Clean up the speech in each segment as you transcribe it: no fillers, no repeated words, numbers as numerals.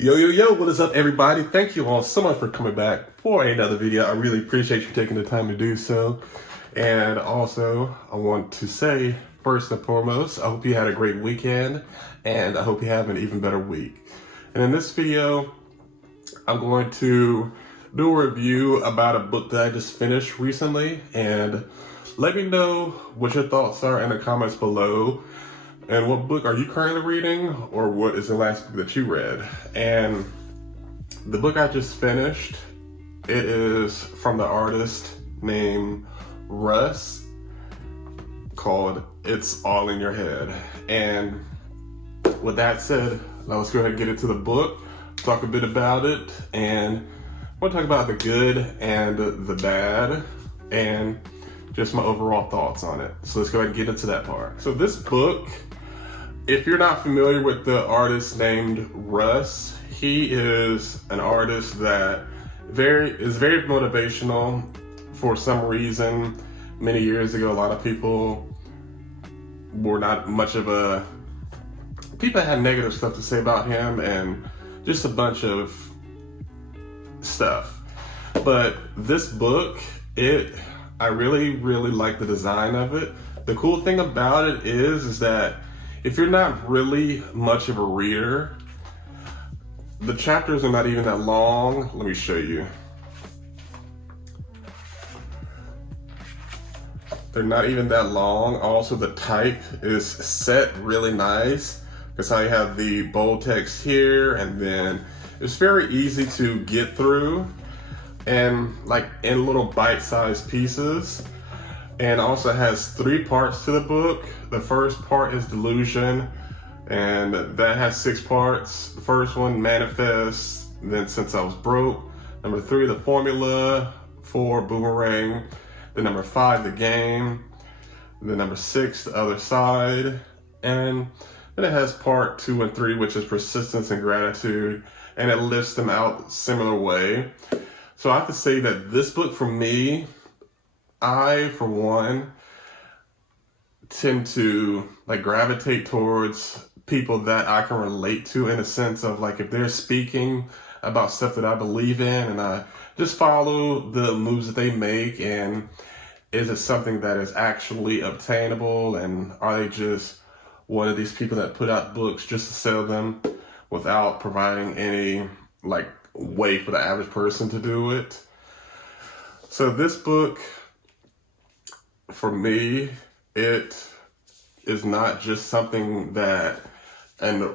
Yo, what is up, everybody? Thank you all so much for coming back for another video. I really appreciate you taking the time to do so. And also, I want to say, first and foremost, I hope you had a great weekend, and I hope you have an even better week. And in this video, I'm going to do a review about a book that I just finished recently, and let me know what your thoughts are in the comments below. And what book are you currently reading, or what is the last book that you read? And the book I just finished, it is from the artist named Russ, called It's All in Your Head. And with that said, now let's go ahead and get into the book, talk a bit about it, and I want to talk about the good and the bad, and just my overall thoughts on it. So let's go ahead and get into that part. So this book, if you're not familiar with the artist named Russ, he is an artist that is very motivational. For some reason, many years ago, a lot of people were not much of people had negative stuff to say about him and just a bunch of stuff. But this book, I really like the design of it. The cool thing about it is that if you're not really much of a reader, the chapters are not even that long. Let me show you. They're not even that long. Also, the type is set really nice, because I have the bold text here, and then it's very easy to get through, and like in little bite-sized pieces. And also has 3 parts to the book. The first part is Delusion, and that has 6 parts. The first one, Manifest, then Since I Was Broke. Number 3, The Formula. 4, Boomerang. Then number 5, The Game. Then number 6, The Other Side. And then it has part 2 and 3, which is Persistence and Gratitude, and it lists them out similar way. So I have to say that this book, for me, I, for one, tend to gravitate towards people that I can relate to, in a sense of if they're speaking about stuff that I believe in, and I just follow the moves that they make, and is it something that is actually obtainable, and are they just one of these people that put out books just to sell them without providing any way for the average person to do it. So this book, for me, it is not just something that an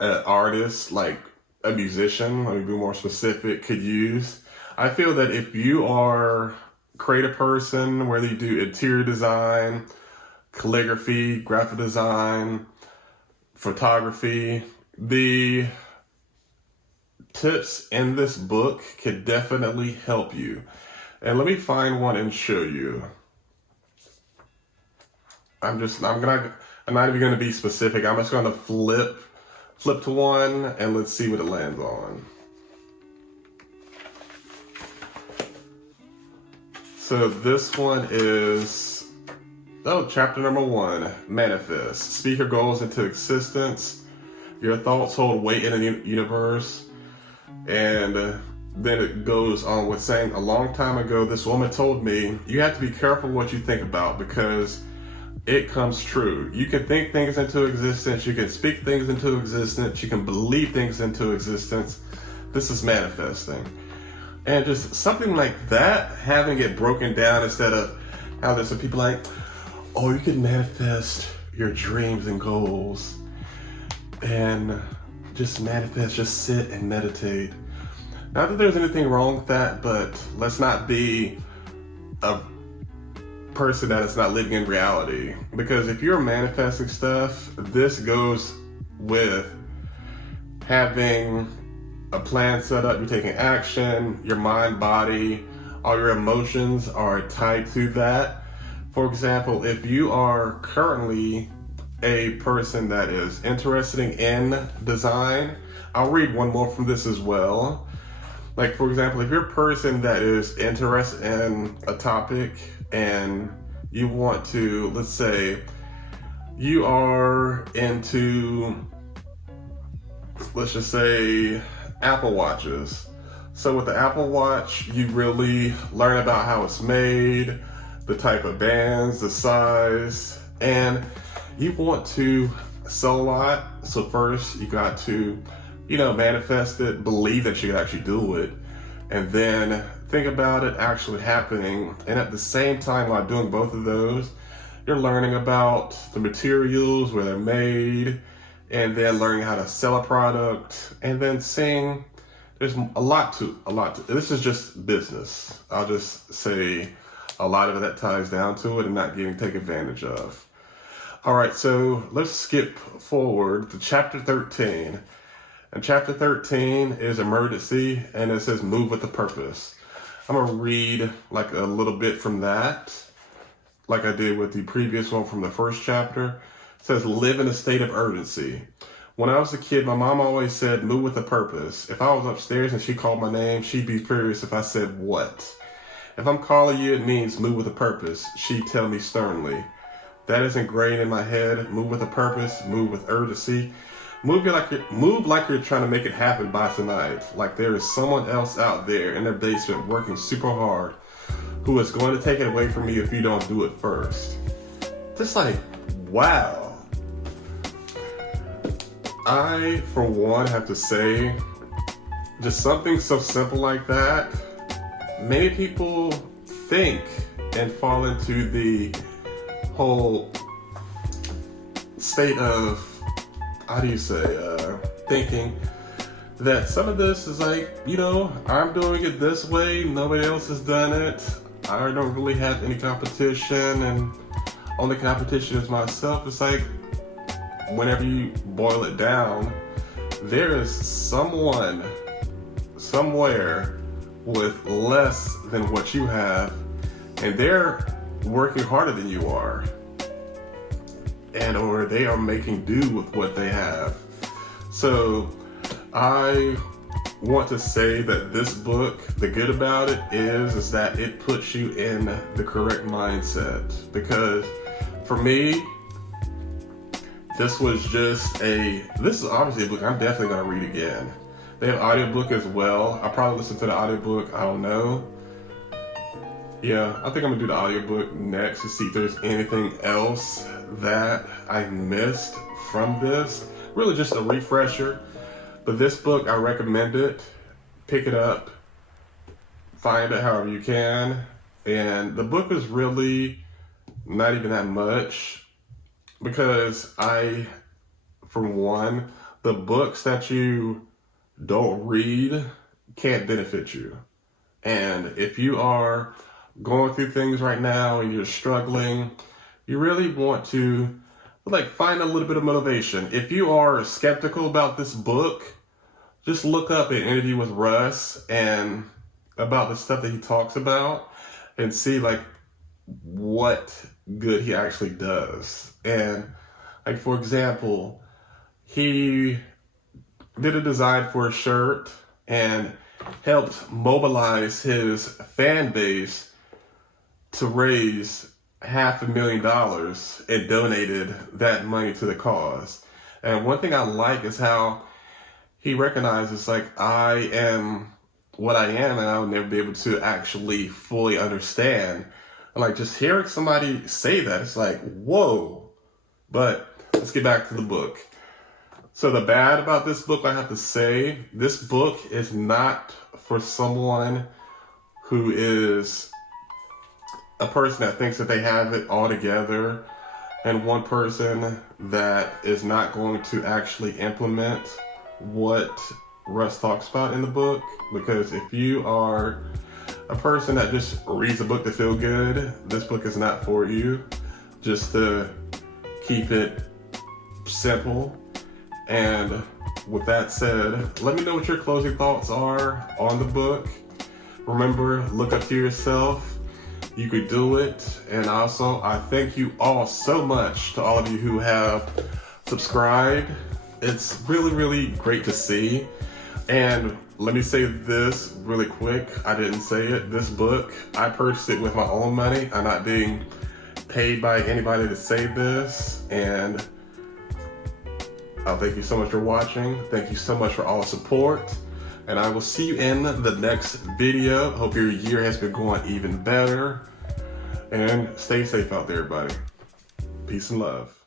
artist, like a musician, let me be more specific, could use. I feel that if you are a creative person, whether you do interior design, calligraphy, graphic design, photography, the tips in this book could definitely help you. And let me find one and show you. I'm not even gonna be specific. I'm just gonna flip to one, and let's see what it lands on. So this one is, chapter number 1, Manifest. Speak your goals into existence. Your thoughts hold weight in the universe. And then it goes on with saying, a long time ago, this woman told me, you have to be careful what you think about, because it comes true. You can think things into existence, you can speak things into existence, you can believe things into existence. This is manifesting. And just something like that, having it broken down instead of how there's some people you can manifest your dreams and goals, and just manifest, just sit and meditate. Not that there's anything wrong with that, but let's not be a person that is not living in reality. Because if you're manifesting stuff, this goes with having a plan set up, you're taking action, your mind, body, all your emotions are tied to that. For example, if you are currently a person that is interested in design, I'll read one more from this as well. For example, if you're a person that is interested in a topic and you want to, let's say you are into let's just say, Apple Watches. So with the Apple Watch, you really learn about how it's made, the type of bands, the size, and you want to sell a lot. So first you got to, manifest it, believe that you can actually do it, and then think about it actually happening. And at the same time, while doing both of those, you're learning about the materials, where they're made, and then learning how to sell a product, and then seeing there's a lot to, this is just business. I'll just say a lot of that ties down to it and not getting taken advantage of. All right, so let's skip forward to chapter 13. And chapter 13 is emergency, and it says move with a purpose. I'm gonna read like a little bit from that, like I did with the previous one from the first chapter. It says live in a state of urgency. When I was a kid, my mom always said, move with a purpose. If I was upstairs and she called my name, she'd be furious if I said what. If I'm calling you, it means move with a purpose, she'd tell me sternly. That is ingrained in my head. Move with a purpose, move with urgency. Move like you're trying to make it happen by tonight. Like there is someone else out there in their basement working super hard who is going to take it away from you if you don't do it first. Just like, wow. I, for one, have to say, just something so simple like that, many people think and fall into the whole state of, thinking that some of this is like, I'm doing it this way, nobody else has done it, I don't really have any competition, and only competition is myself. It's like, whenever you boil it down, there is someone somewhere with less than what you have, and they're working harder than you are, or they are making do with what they have. So I want to say that this book, the good about it is that it puts you in the correct mindset, because for me, this is obviously a book I'm definitely going to read again. They have audiobook as well. I'll probably listen to the audiobook, I don't know. Yeah, I think I'm going to do the audiobook next to see if there's anything else that I missed from this. Really just a refresher. But this book, I recommend it. Pick it up. Find it however you can. And the book is really not even that much, because for one, the books that you don't read can't benefit you. And if you are going through things right now and you're struggling, you really want to find a little bit of motivation. If you are skeptical about this book, just look up an interview with Russ and about the stuff that he talks about and see what good he actually does. And for example, he did a design for a shirt and helped mobilize his fan base to raise $500,000 and donated that money to the cause. And one thing I like is how he recognizes I am what I am, and I'll never be able to actually fully understand. And just hearing somebody say that, it's like, whoa. But let's get back to the book. So the bad about this book, I have to say, this book is not for someone who is a person that thinks that they have it all together, and one person that is not going to actually implement what Russ talks about in the book. Because if you are a person that just reads a book to feel good, this book is not for you. Just to keep it simple. And with that said, let me know what your closing thoughts are on the book. Remember, look up to yourself. You could do it. And also, I thank you all so much to all of you who have subscribed. It's really, really great to see. And let me say this really quick. I didn't say it. This book, I purchased it with my own money. I'm not being paid by anybody to say this. And Thank you so much for watching. Thank you so much for all the support. And I will see you in the next video. Hope your year has been going even better. And stay safe out there, everybody. Peace and love.